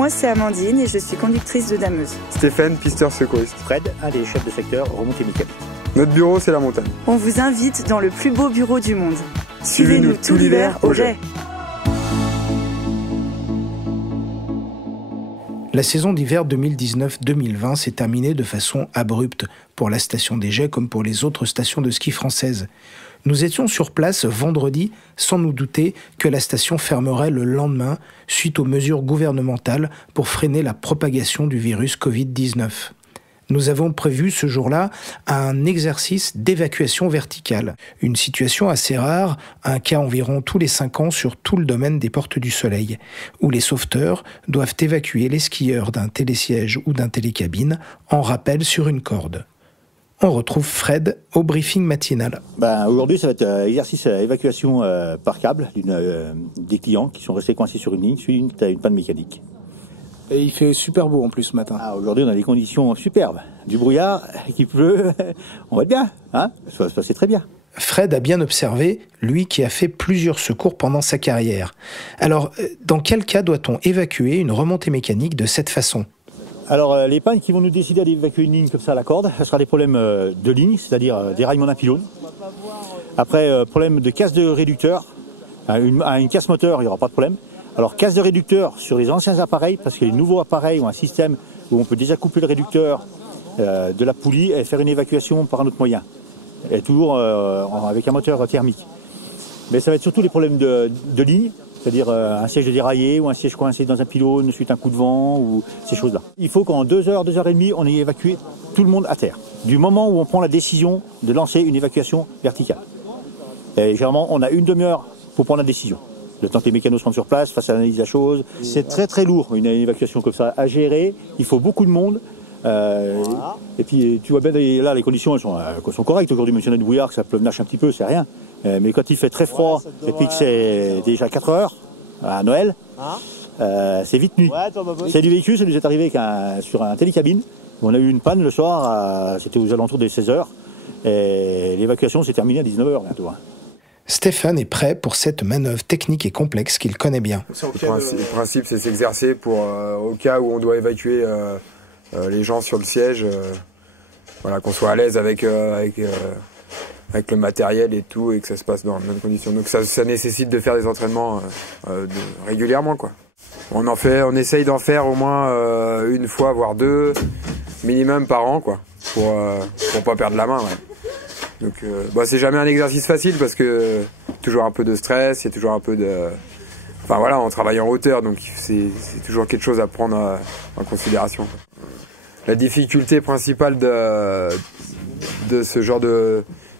Moi, c'est Amandine et je suis conductrice de dameuse. Stéphane, pisteur secouriste. Fred, un des chefs de secteur remontée mécanique. Notre bureau, c'est la montagne. On vous invite dans le plus beau bureau du monde. Suivez-nous tout l'hiver au Jet. La saison d'hiver 2019-2020 s'est terminée de façon abrupte pour la station des Jets comme pour les autres stations de ski françaises. Nous étions sur place vendredi sans nous douter que la station fermerait le lendemain suite aux mesures gouvernementales pour freiner la propagation du virus Covid-19. Nous avons prévu ce jour-là un exercice d'évacuation verticale, une situation assez rare, un cas environ tous les 5 ans sur tout le domaine des Portes du Soleil, où les sauveteurs doivent évacuer les skieurs d'un télésiège ou d'un télécabine en rappel sur une corde. On retrouve Fred au briefing matinal. Aujourd'hui, ça va être un exercice évacuation par câble des clients qui sont restés coincés sur une ligne suite à une panne mécanique. Et il fait super beau en plus ce matin. Aujourd'hui, on a des conditions superbes. Du brouillard, qui pleut, on va être bien, hein, ça va se passer très bien. Fred a bien observé, lui qui a fait plusieurs secours pendant sa carrière. Alors, dans quel cas doit-on évacuer une remontée mécanique de cette façon ? Alors, les pannes qui vont nous décider d'évacuer une ligne comme ça à la corde, ça sera des problèmes de ligne, c'est-à-dire déraillement d'un pylône. Après, problème de casse de réducteur. À une casse moteur, il n'y aura pas de problème. Alors, casse de réducteur sur les anciens appareils, parce que les nouveaux appareils ont un système où on peut déjà couper le réducteur de la poulie et faire une évacuation par un autre moyen. Et toujours avec un moteur thermique. Mais ça va être surtout les problèmes de ligne, c'est-à-dire un siège déraillé ou un siège coincé dans un pylône suite à un coup de vent ou ces choses-là. Il faut qu'en 2 heures, 2 heures et demie, on ait évacué tout le monde à terre. Du moment où on prend la décision de lancer une évacuation verticale. Et généralement, on a une demi-heure pour prendre la décision. Le temps que les mécanos se rendent sur place, fassent l'analyse de la chose. C'est très très lourd, une évacuation comme ça à gérer. Il faut beaucoup de monde. Et puis tu vois bien là, les conditions elles sont correctes. Aujourd'hui, monsieur du brouillard, que ça pleuve-nache un petit peu, c'est rien. Mais quand il fait très froid et puis que c'est déjà 4 heures à Noël, c'est vite nuit. C'est du véhicule, ça nous est arrivé sur un télécabine. On a eu une panne le soir, c'était aux alentours des 16 heures. Et l'évacuation s'est terminée à 19 heures bientôt. Stéphane est prêt pour cette manœuvre technique et complexe qu'il connaît bien. Le principe, c'est s'exercer pour, au cas où on doit évacuer les gens sur le siège, voilà, qu'on soit à l'aise avec le matériel et tout, et que ça se passe dans de bonnes conditions. Donc ça nécessite de faire des entraînements régulièrement, quoi. On essaye d'en faire au moins une fois, voire 2, minimum par an, quoi, pour pas perdre la main, ouais. Donc c'est jamais un exercice facile parce que toujours un peu de stress, il y a toujours un peu de... Enfin voilà, on travaille en hauteur, donc c'est toujours quelque chose à prendre en considération. La difficulté principale de ce genre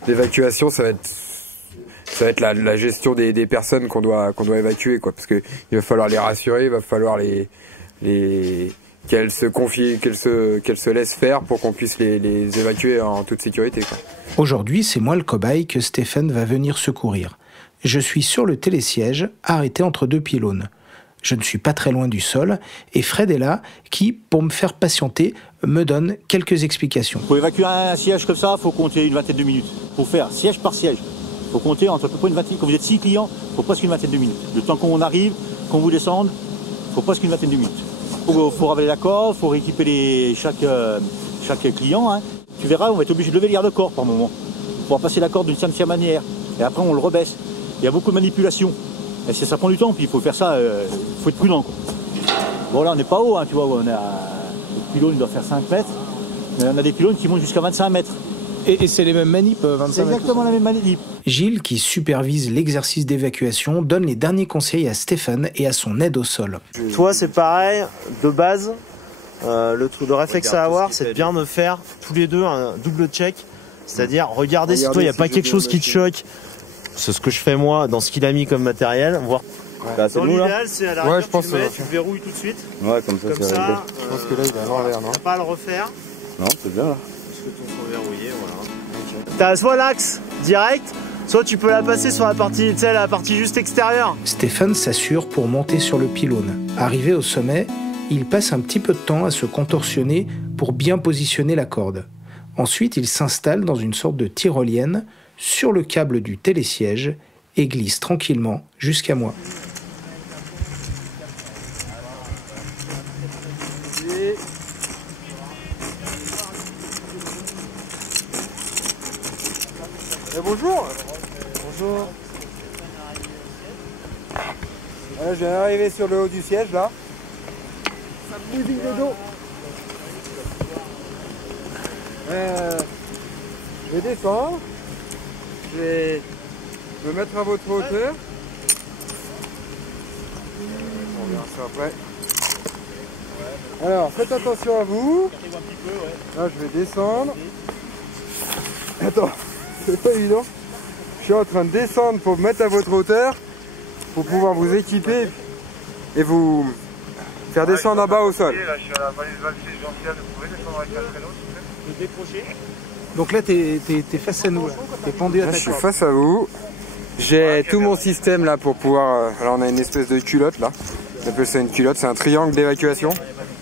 d'évacuation, ça va être la gestion des personnes qu'on doit évacuer, quoi, parce que il va falloir les rassurer, il va falloir qu'elles se confient, qu'elles se laissent faire pour qu'on puisse les évacuer en toute sécurité, quoi. Aujourd'hui, c'est moi le cobaye que Stéphane va venir secourir. Je suis sur le télésiège, arrêté entre 2 pylônes. Je ne suis pas très loin du sol, et Fred est là, qui, pour me faire patienter, me donne quelques explications. Pour évacuer un siège comme ça, il faut compter une vingtaine de minutes. Pour faire siège par siège, il faut compter entre à peu près une vingtaine. Quand vous êtes 6 clients, il faut presque une vingtaine de minutes. Le temps qu'on arrive, qu'on vous descende, il faut presque une vingtaine de minutes. Il faut ravaler la corde, il faut rééquiper chaque client, hein. Tu verras, on va être obligé de lever les garde-corps par moment pour passer la corde d'une certaine manière. Et après, on le rebaisse. Il y a beaucoup de manipulations. Et ça prend du temps, puis il faut faire ça, il faut être prudent, quoi. Bon, là, on n'est pas haut, hein, tu vois, le pylône doit faire 5 mètres. Mais on a des pylônes qui montent jusqu'à 25 mètres. Et c'est les mêmes manips, 25 mètres. C'est exactement la même manip. Gilles, qui supervise l'exercice d'évacuation, donne les derniers conseils à Stéphane et à son aide au sol. Toi, c'est pareil, de base, le réflexe à avoir, c'est de bien de faire tous les deux un double check. C'est-à-dire, regardez si toi, il n'y a pas quelque chose qui te choque. C'est ce que je fais moi dans ce qu'il a mis comme matériel. Voir. Dans l'idéal, c'est à la rigueur, tu le verrouilles tout de suite. Ouais, comme ça, je pense que là, il va avoir l'air, non ? Pas à le refaire. Non, c'est bien là. Parce que ton sont verrouillés, voilà. Okay. T'as soit l'axe direct, soit tu peux la passer sur la partie juste extérieure. Stéphane s'assure pour monter sur le pylône. Arrivé au sommet, il passe un petit peu de temps à se contorsionner pour bien positionner la corde. Ensuite, il s'installe dans une sorte de tyrolienne sur le câble du télésiège et glisse tranquillement jusqu'à moi. Bonjour. Bonjour. Voilà, je viens d'arriver sur le haut du siège là. Ça me bouge le dos. Je vais descendre. Je vais me mettre à votre hauteur. On verra ça après. Alors, faites attention à vous. Là, je vais descendre. Attends, c'est pas évident. Je suis en train de descendre pour me mettre à votre hauteur, pour pouvoir vous équiper et vous faire descendre en bas au sol. Là, je suis à la balise Valsy, Jean-Pierre, vous pouvez descendre avec la traîneau, s'il vous plaît. Donc là, t'es face à nous, t'es pendu à ta Là, je suis corde. face à vous. J'ai tout mon système là pour pouvoir... alors on a une espèce de culotte là. On appelle ça une culotte, c'est un triangle d'évacuation.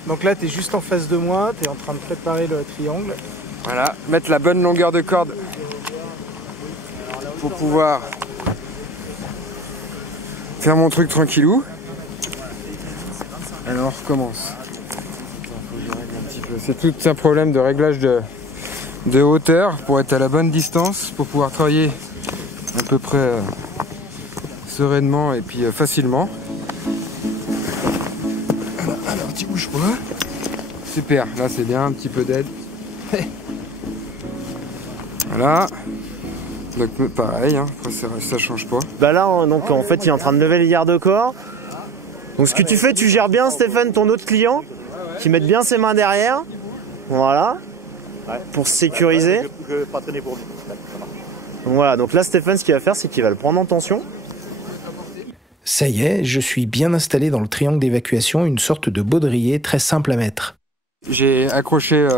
Donc là, t'es juste en face de moi, t'es en train de préparer le triangle. Voilà, mettre la bonne longueur de corde pour pouvoir faire mon truc tranquillou. Alors on recommence. C'est tout un problème de réglage de hauteur pour être à la bonne distance, pour pouvoir travailler à peu près sereinement et puis facilement. Alors tu bouges pas. Super, là c'est bien, un petit peu d'aide. Voilà. Donc pareil, hein, ça change pas. Bah là, donc en fait, il est en train de lever les garde-corps. Donc ce que tu fais, tu gères bien, Stéphane, ton autre client, qui met bien ses mains derrière. Voilà. Pour se sécuriser. Pas traîner pour lui. Donc voilà, donc là, Stéphane, ce qu'il va faire, c'est qu'il va le prendre en tension. Ça y est, je suis bien installé dans le triangle d'évacuation, une sorte de baudrier très simple à mettre. J'ai accroché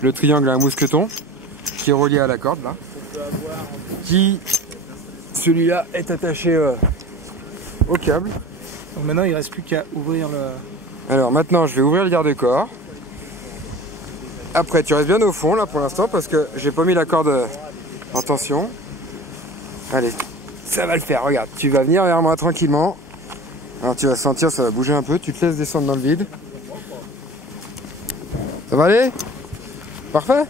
le triangle à un mousqueton qui est relié à la corde là. Celui-là est attaché au câble. Donc maintenant, il ne reste plus qu'à ouvrir le... Alors maintenant, je vais ouvrir le garde-corps. Après, tu restes bien au fond là pour l'instant parce que j'ai pas mis la corde en tension. Allez, ça va le faire, regarde. Tu vas venir vers moi tranquillement. Alors tu vas sentir, ça va bouger un peu. Tu te laisses descendre dans le vide. Ça va aller? Parfait?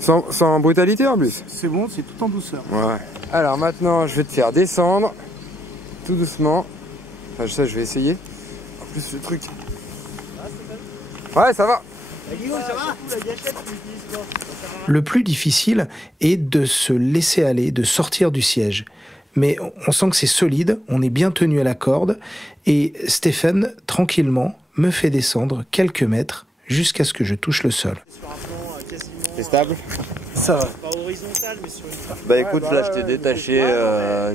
Sans brutalité en plus. C'est bon, c'est tout en douceur. Ouais. Alors maintenant, je vais te faire descendre tout doucement. Enfin, ça, je vais essayer. En plus, le truc. Ouais, ça va. Le plus difficile est de se laisser aller, de sortir du siège. Mais on sent que c'est solide, on est bien tenu à la corde, et Stéphane, tranquillement, me fait descendre quelques mètres jusqu'à ce que je touche le sol. C'est stable? Ça va. Pas horizontal, mais sur une... Bah écoute, là je t'ai détaché,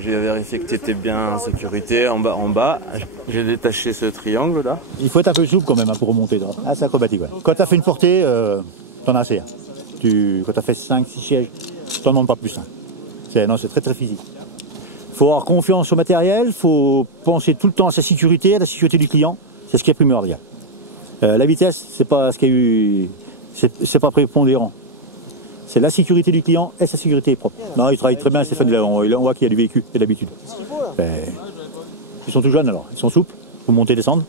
j'ai vérifié que tu étais bien en sécurité en bas. J'ai détaché ce triangle là. Il faut être un peu souple quand même hein, pour remonter. Ah, c'est acrobatique. Ouais. Quand tu as fait une portée, t'en as assez. Hein. Quand tu as fait 5-6 sièges, t'en demandes pas plus. Hein. C'est très très physique. Il faut avoir confiance au matériel, il faut penser tout le temps à sa sécurité, à la sécurité du client. C'est ce qui est primordial. La vitesse, c'est pas ce qu'il y a eu, c'est pas prépondérant. C'est la sécurité du client et sa sécurité propre. Non, il travaille très bien, Stéphane. On voit qu'il y a du vécu et de l'habitude. Ils sont tout jeunes alors, ils sont souples. Vous montez, descendre,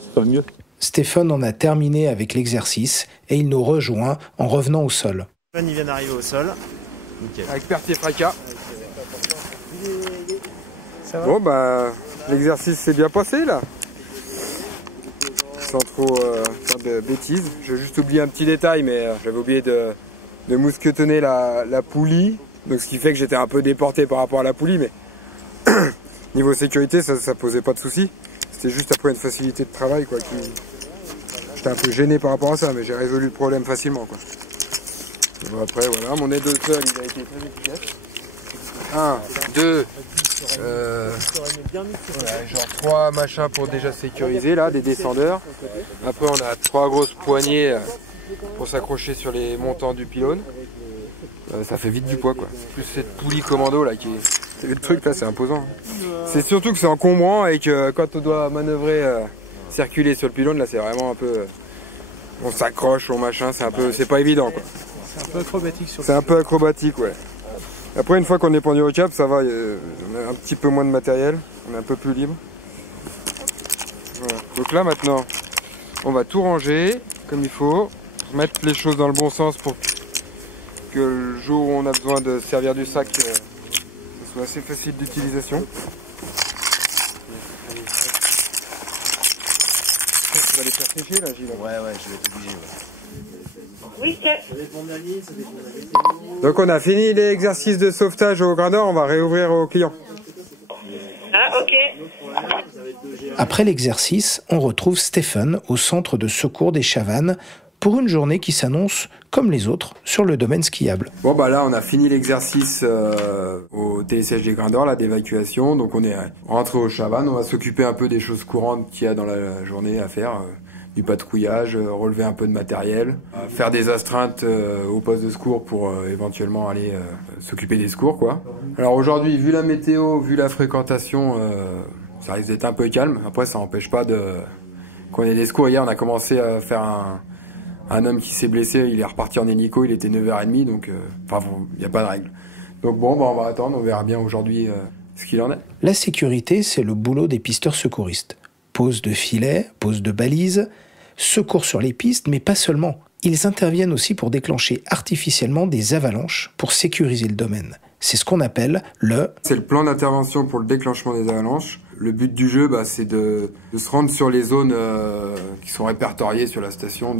c'est quand même mieux. Stéphane en a terminé avec l'exercice et il nous rejoint en revenant au sol. Stéphane, il vient d'arriver au sol. Nickel. Avec perte et fracas. Ça va ? Bon bah, l'exercice s'est bien passé là. Sans trop faire de bêtises. J'ai juste oublié un petit détail, mais j'avais oublié de mousquetonner la poulie. Donc ce qui fait que j'étais un peu déporté par rapport à la poulie, mais niveau sécurité, ça posait pas de soucis. C'était juste après une facilité de travail quoi. J'étais un peu gêné par rapport à ça, mais j'ai résolu le problème facilement quoi. Et bon, après voilà, mon aide au sol il a été très efficace. 1, 2, voilà, genre 3 machins pour déjà sécuriser là, des descendeurs. Après on a 3 grosses poignées pour s'accrocher sur les montants du pylône. Ça fait vite du poids quoi. Plus cette poulie commando là qui est... Le truc là c'est imposant. C'est surtout que c'est encombrant et que quand on doit manœuvrer, circuler sur le pylône là c'est vraiment un peu... on s'accroche au machin, c'est pas évident quoi. C'est un peu acrobatique sur le C'est un peu acrobatique ouais. Après une fois qu'on est pendu au câble ça va, on a un petit peu moins de matériel, on est un peu plus libre. Voilà. Donc là maintenant on va tout ranger comme il faut, mettre les choses dans le bon sens pour que le jour où on a besoin de servir du sac, ça soit assez facile d'utilisation. Tu vas les faire sécher là, Gilles? Ouais, je vais être obligé. Oui, c'est... Donc on a fini l'exercice de sauvetage au Grain d'Or, on va réouvrir aux clients. Ah, ok. Après l'exercice, on retrouve Stéphane au centre de secours des Chavannes pour une journée qui s'annonce comme les autres sur le domaine skiable. Bon bah là on a fini l'exercice au télésiège des Grains d'Or, là d'évacuation, donc on est rentré aux Chavannes, on va s'occuper un peu des choses courantes qu'il y a dans la journée à faire, du patrouillage, relever un peu de matériel, faire des astreintes au poste de secours pour éventuellement aller s'occuper des secours quoi. Alors aujourd'hui, vu la météo, vu la fréquentation, ça risque d'être un peu calme, après ça n'empêche pas qu'on ait des secours. Hier on a commencé à faire un homme qui s'est blessé, il est reparti en hélico, il était 9h30, donc il n'y a pas de règle. Donc bon, on va attendre, on verra bien aujourd'hui ce qu'il en est. La sécurité, c'est le boulot des pisteurs secouristes. Pose de filets, pose de balises, secours sur les pistes, mais pas seulement. Ils interviennent aussi pour déclencher artificiellement des avalanches pour sécuriser le domaine. C'est ce qu'on appelle C'est le plan d'intervention pour le déclenchement des avalanches. Le but du jeu, c'est de se rendre sur les zones qui sont répertoriées sur la station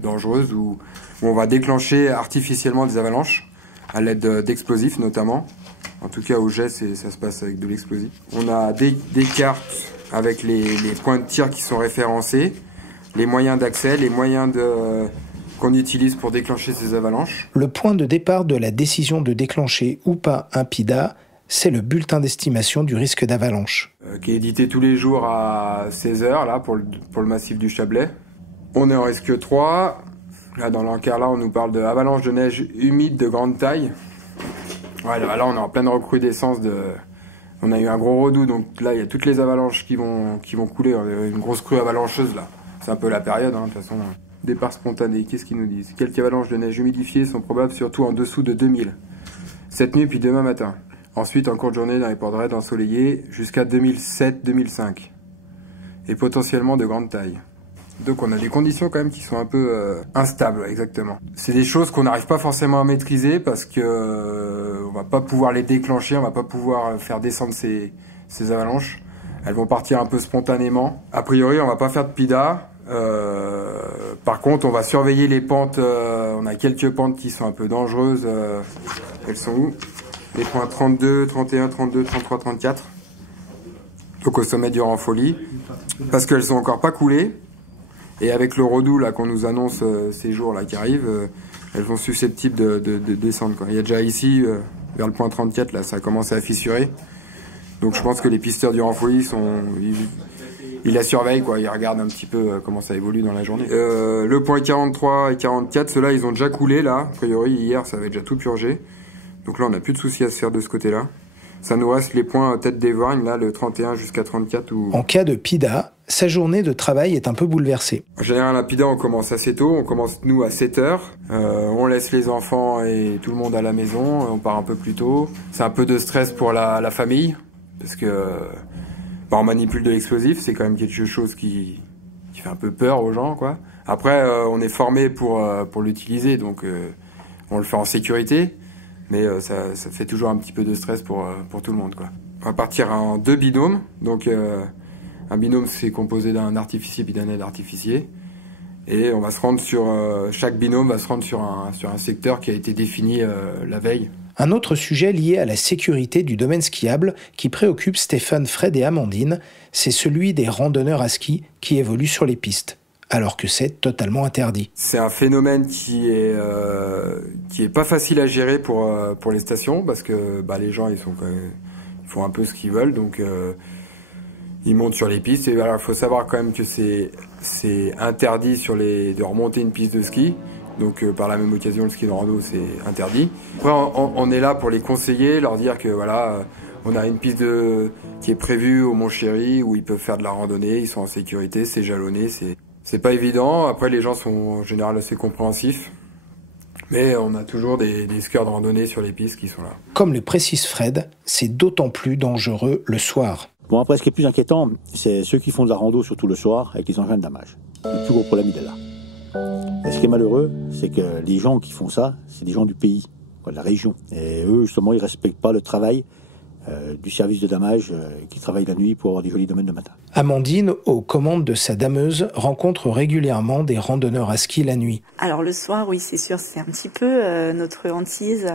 dangereuses où on va déclencher artificiellement des avalanches à l'aide d'explosifs notamment. En tout cas au jet, ça se passe avec de l'explosif. On a des cartes avec les points de tir qui sont référencés, les moyens d'accès, les moyens qu'on utilise pour déclencher ces avalanches. Le point de départ de la décision de déclencher ou pas un PIDA, c'est le bulletin d'estimation du risque d'avalanche. Qui est édité tous les jours à 16h là, pour le massif du Chablais. On est en risque 3. Là, dans l'encart, là, on nous parle de avalanche de neige humide de grande taille. Ouais, là, on est en pleine recrudescence on a eu un gros redout, donc là, il y a toutes les avalanches qui vont couler. Une grosse crue avalancheuse, là. C'est un peu la période, de toute façon. Départ spontané, qu'est-ce qu'ils nous disent? Quelques avalanches de neige humidifiées sont probables, surtout en dessous de 2000. Cette nuit, puis demain matin. Ensuite, en courte journée, dans les ports de raid ensoleillés, jusqu'à 2007-2005. Et potentiellement de grande taille. Donc on a des conditions quand même qui sont un peu instables, exactement. C'est des choses qu'on n'arrive pas forcément à maîtriser parce que on va pas pouvoir les déclencher, on va pas pouvoir faire descendre ces avalanches. Elles vont partir un peu spontanément. A priori, on va pas faire de PIDA. Par contre, on va surveiller les pentes. On a quelques pentes qui sont un peu dangereuses. Elles sont où? Les points 32, 31, 32, 33, 34. Donc au sommet du Ranfolie. Parce qu'elles sont encore pas coulées. Et avec le redout là qu'on nous annonce ces jours là qui arrivent, elles vont susceptibles de descendre quoi. Il y a déjà ici, vers le point 34, là ça a commencé à fissurer. Donc je pense que les pisteurs du Ranfolie ils la surveillent quoi, ils regardent un petit peu comment ça évolue dans la journée. Le point 43 et 44, ceux-là ils ont déjà coulé là. A priori hier ça avait déjà tout purgé. Donc là on n'a plus de soucis à se faire de ce côté-là. Ça nous reste les points tête d'Evoigne, là, le 31 jusqu'à 34. En cas de PIDA, sa journée de travail est un peu bouleversée. En général, un PIDA, on commence assez tôt. On commence, nous, à 7h. On laisse les enfants et tout le monde à la maison. On part un peu plus tôt. C'est un peu de stress pour la famille. Parce que on manipule de l'explosif. C'est quand même quelque chose qui fait un peu peur aux gens, quoi. Après, on est formé pour l'utiliser. Donc, on le fait en sécurité. Mais ça fait toujours un petit peu de stress pour tout le monde, quoi. On va partir en 2 binômes. Donc un binôme c'est composé d'un artificier puis d'un aide artificier. Et on va se rendre sur chaque binôme va se rendre sur un secteur qui a été défini la veille. Un autre sujet lié à la sécurité du domaine skiable qui préoccupe Stéphane, Fred et Amandine, c'est celui des randonneurs à ski qui évoluent sur les pistes, alors que c'est totalement interdit. C'est un phénomène qui est pas facile à gérer pour les stations parce que les gens ils font un peu ce qu'ils veulent, donc ils montent sur les pistes. Et alors il faut savoir quand même que c'est interdit de remonter une piste de ski. Donc par la même occasion, le ski de rando c'est interdit. Après on est là pour les conseiller, leur dire que voilà, on a une piste qui est prévue au Mont Chéry où ils peuvent faire de la randonnée, ils sont en sécurité, c'est jalonné, c'est pas évident. Après les gens sont en général assez compréhensifs. Mais on a toujours des skieurs de randonnée sur les pistes qui sont là. Comme le précise Fred, c'est d'autant plus dangereux le soir. Bon, après, ce qui est plus inquiétant, c'est ceux qui font de la rando, surtout le soir, et qui s'enchaînent de la mage. Le plus gros problème, il est là. Et ce qui est malheureux, c'est que les gens qui font ça, c'est des gens du pays, de la région. Et eux, justement, ils respectent pas le travail du service de damage qui travaille la nuit pour avoir des jolis domaines de matin. Amandine, aux commandes de sa dameuse, rencontre régulièrement des randonneurs à ski la nuit. Alors le soir, oui, c'est sûr, c'est un petit peu notre hantise.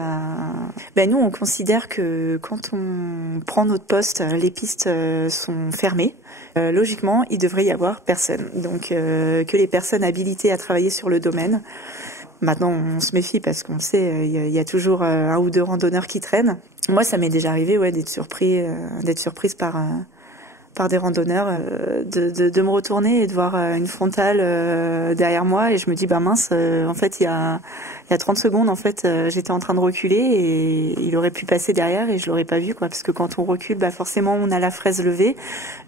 Nous, on considère que quand on prend notre poste, les pistes sont fermées. Logiquement, il devrait y avoir personne. Donc que les personnes habilitées à travailler sur le domaine. Maintenant, on se méfie parce qu'on sait, il y a toujours un ou deux randonneurs qui traînent. Moi, ça m'est déjà arrivé, d'être surprise par des randonneurs, de me retourner et de voir une frontale derrière moi et je me dis mince, en fait il y a 30 secondes en fait j'étais en train de reculer et il aurait pu passer derrière et je l'aurais pas vu parce que quand on recule forcément on a la fraise levée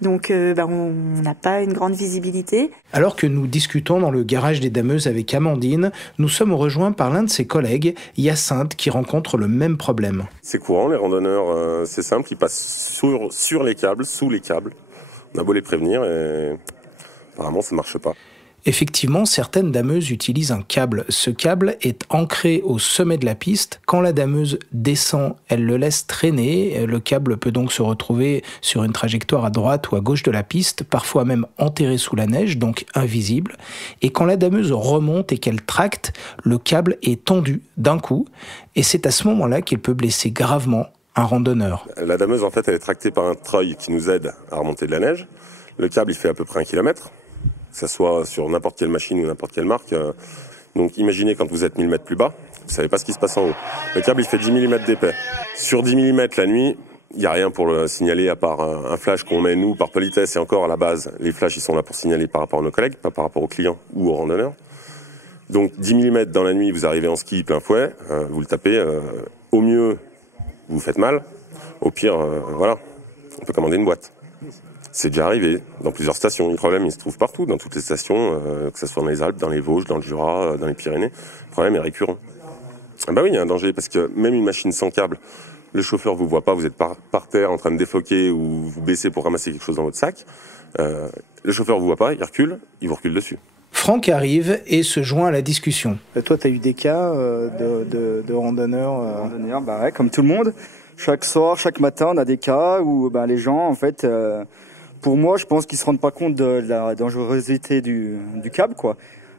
donc on n'a pas une grande visibilité. Alors que nous discutons dans le garage des dameuses avec Amandine, nous sommes rejoints par l'un de ses collègues, Hyacinthe, qui rencontre le même problème. C'est courant, les randonneurs, c'est simple, ils passent sur les câbles, sous les câbles. On a beau les prévenir et apparemment ça ne marche pas. Effectivement, certaines dameuses utilisent un câble. Ce câble est ancré au sommet de la piste. Quand la dameuse descend, elle le laisse traîner. Le câble peut donc se retrouver sur une trajectoire à droite ou à gauche de la piste, parfois même enterré sous la neige, donc invisible. Et quand la dameuse remonte et qu'elle tracte, le câble est tendu d'un coup. Et c'est à ce moment-là qu'il peut blesser gravement un randonneur. La dameuse, en fait, elle est tractée par un treuil qui nous aide à remonter de la neige. Le câble, il fait à peu près 1 kilomètre. Que ça soit sur n'importe quelle machine ou n'importe quelle marque. Donc imaginez quand vous êtes 1000 mètres plus bas, vous savez pas ce qui se passe en haut. Le câble il fait 10 mm d'épais. Sur 10 mm la nuit, il n'y a rien pour le signaler à part un flash qu'on met nous par politesse et encore à la base, les flashs ils sont là pour signaler par rapport à nos collègues, pas par rapport aux clients ou aux randonneurs. Donc 10 mm dans la nuit, vous arrivez en ski plein fouet, vous le tapez, au mieux vous vous faites mal, au pire on peut commander une boîte. C'est déjà arrivé dans plusieurs stations. Le problème, il se trouve partout, dans toutes les stations, que ce soit dans les Alpes, dans les Vosges, dans le Jura, dans les Pyrénées. Le problème est récurrent. Ah bah oui, il y a un danger, parce que même une machine sans câble, le chauffeur vous voit pas, vous êtes par terre en train de défoquer ou vous baissez pour ramasser quelque chose dans votre sac. Le chauffeur vous voit pas, il recule, il vous recule dessus. Franck arrive et se joint à la discussion. Toi, tu as eu des cas de randonneurs Randonneurs, ouais, comme tout le monde. Chaque soir, chaque matin, on a des cas où les gens, en fait... Pour moi, je pense qu'ils se rendent pas compte de la dangerosité du câble, quoi.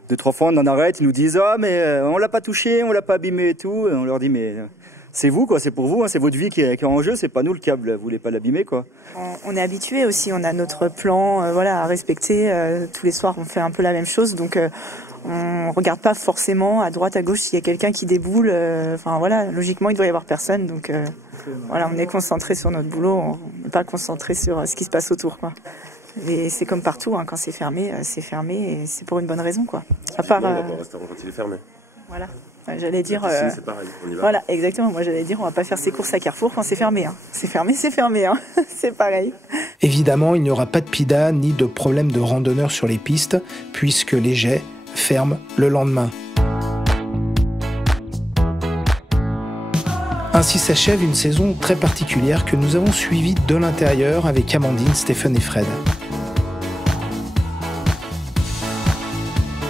2-3 fois, on en arrête, ils nous disent « Ah, mais on l'a pas touché, on l'a pas abîmé et tout. » Et on leur dit « Mais c'est vous, quoi, c'est pour vous, c'est votre vie qui est en jeu, c'est pas nous le câble, vous voulez pas l'abîmer, quoi. » On est habitué aussi, on a notre plan à respecter. Tous les soirs, on fait un peu la même chose, donc on regarde pas forcément à droite, à gauche s'il y a quelqu'un qui déboule. Logiquement, il doit y avoir personne, donc... on est concentré sur notre boulot, on n'est pas concentré sur ce qui se passe autour, quoi. Et c'est comme partout, quand c'est fermé et c'est pour une bonne raison, quoi. À part. On va pas au restaurant quand il est fermé. Voilà. J'allais dire. Ici, c'est pareil, on y va. Voilà, exactement. Moi, j'allais dire, on va pas faire ses courses à Carrefour quand c'est fermé. C'est fermé. C'est pareil. Évidemment, il n'y aura pas de PIDA ni de problème de randonneurs sur les pistes, puisque les jets ferment le lendemain. Ainsi s'achève une saison très particulière que nous avons suivie de l'intérieur avec Amandine, Stéphane et Fred.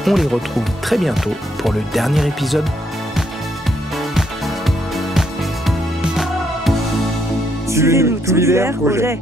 On les retrouve très bientôt pour le dernier épisode. Suivez-nous tout l'hiver au jet.